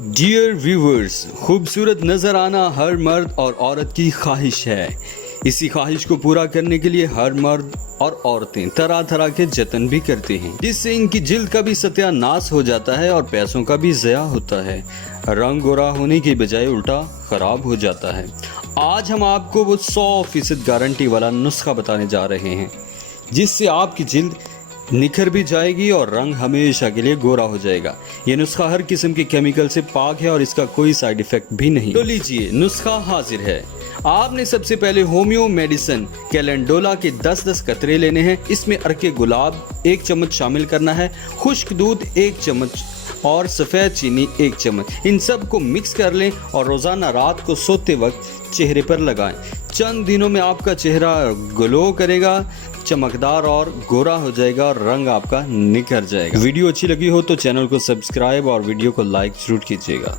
Dear viewers, खूबसूरत नजर आना हर मर्द और औरत की ख्वाहिश है। इसी ख्वाहिश को पूरा करने के लिए हर मर्द और औरतें तरह तरह के जतन भी करते हैं, जिससे इनकी जिल्द का भी सत्यानाश हो जाता है और पैसों का भी ज़या होता है। रंग गोरा होने की बजाय उल्टा खराब हो जाता है। आज हम आपको वो 100% गारंटी वाला नुस्खा बताने जा रहे हैं, जिससे आपकी जिल्द निखर भी जाएगी और रंग हमेशा के लिए गोरा हो जाएगा। ये नुस्खा हर किस्म के केमिकल से पाक है और इसका कोई साइड इफेक्ट भी नहीं। तो लीजिए, नुस्खा हाजिर है। आपने सबसे पहले होम्यो मेडिसिन कैलेंडोला के 10-10 कतरे लेने हैं। इसमें अर्के गुलाब 1 चम्मच शामिल करना है, खुश्क दूध 1 चम्मच और सफ़ेद चीनी 1 चम्मच। इन सब को मिक्स कर लें और रोज़ाना रात को सोते वक्त चेहरे पर लगाएं। चंद दिनों में आपका चेहरा ग्लो करेगा, चमकदार और गोरा हो जाएगा और रंग आपका निखर जाएगा। वीडियो अच्छी लगी हो तो चैनल को सब्सक्राइब और वीडियो को लाइक जरूर कीजिएगा।